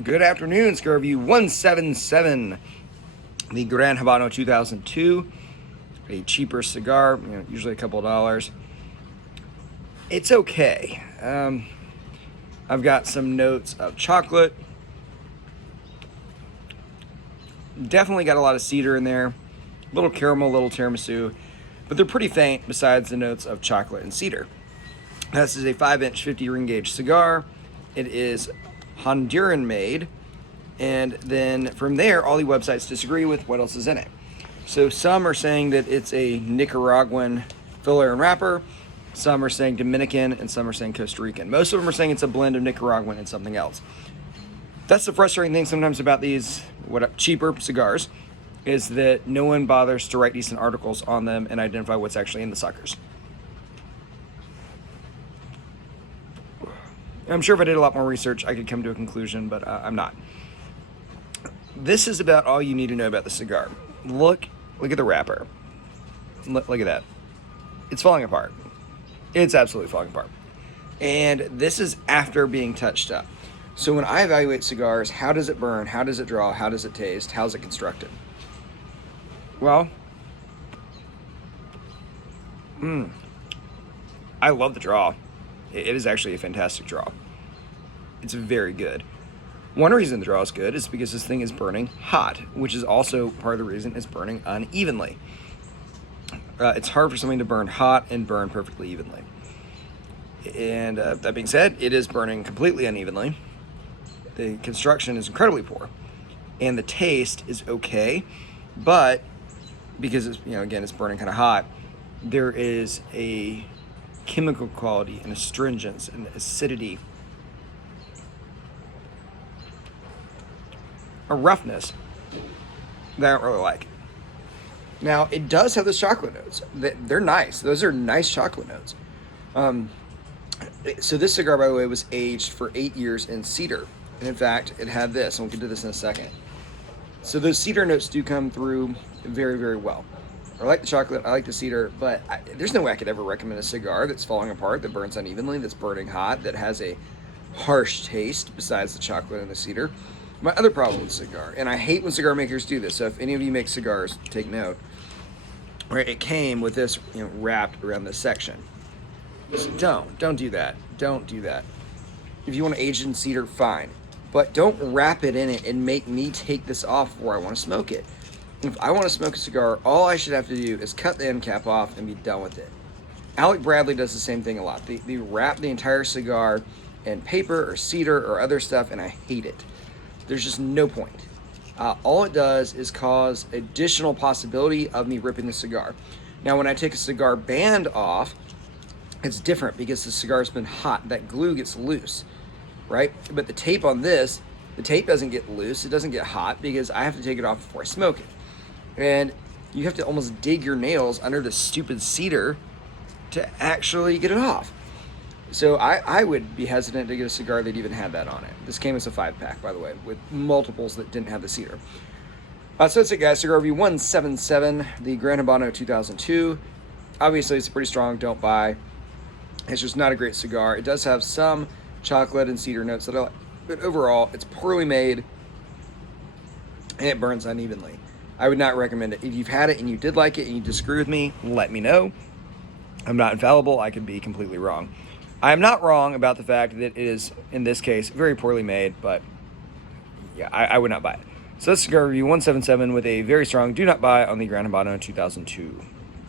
Good afternoon, Cigar Review 177, the Gran Habano 2002, a cheaper cigar, usually a couple of dollars. It's okay. I've got some notes of chocolate. Definitely got a lot of cedar in there, a little caramel, a little tiramisu, but they're pretty faint besides the notes of chocolate and cedar. This is a 5-inch 50 ring gauge cigar. It is Honduran made, and then from there, all the websites disagree with what else is in it. So some are saying that it's a Nicaraguan filler and wrapper, some are saying Dominican, and some are saying Costa Rican. Most of them are saying it's a blend of Nicaraguan and something else. That's the frustrating thing sometimes about these cheaper cigars, is that no one bothers to write decent articles on them and identify what's actually in the suckers. I'm sure if I did a lot more research, I could come to a conclusion, but I'm not. This is about all you need to know about the cigar. Look at the wrapper. Look at that. It's falling apart. It's absolutely falling apart. And this is after being touched up. So when I evaluate cigars, how does it burn? How does it draw? How does it taste? How is it constructed? Well, I love the draw. It is actually a fantastic draw. It's very good. One reason the draw is good is because this thing is burning hot, which is also part of the reason it's burning unevenly. It's hard for something to burn hot and burn perfectly evenly. And that being said, it is burning completely unevenly. The construction is incredibly poor. And the taste is okay, but because it's, again, it's burning kind of hot, there is a chemical quality and astringence and acidity, a roughness that I don't really like. Now, it does have those chocolate notes. They're nice. Those are nice chocolate notes. So this cigar, by the way, was aged for 8 years in cedar. And in fact, it had this, and we'll get to this in a second. So those cedar notes do come through very, very well. I like the chocolate, I like the cedar, but there's no way I could ever recommend a cigar that's falling apart, that burns unevenly, that's burning hot, that has a harsh taste besides the chocolate and the cedar. My other problem with the cigar, and I hate when cigar makers do this, so if any of you make cigars, take note. Right, it came with this wrapped around this section. So don't do that. Don't do that. If you want to age it in cedar, fine. But don't wrap it in it and make me take this off before I want to smoke it. If I want to smoke a cigar, all I should have to do is cut the end cap off and be done with it. Alec Bradley does the same thing a lot. They wrap the entire cigar in paper or cedar or other stuff, and I hate it. There's just no point. All it does is cause additional possibility of me ripping the cigar. Now, when I take a cigar band off, it's different because the cigar's been hot. That glue gets loose, right? But the tape on this, the tape doesn't get loose. It doesn't get hot because I have to take it off before I smoke it. And you have to almost dig your nails under the stupid cedar to actually get it off. So I would be hesitant to get a cigar that even had that on it. This came as a 5-pack, by the way, with multiples that didn't have the cedar. So that's it, guys. Cigar Review 177, the Gran Habano 2002. Obviously, it's pretty strong. Don't buy. It's just not a great cigar. It does have some chocolate and cedar notes that I like, but overall, it's poorly made, and it burns unevenly. I would not recommend it. If you've had it and you did like it and you disagree with me, let me know. I'm not infallible. I could be completely wrong. I am not wrong about the fact that it is, in this case, very poorly made, but yeah, I would not buy it. So that's Cigar Review 177 with a very strong do not buy on the Gran Habano 2002.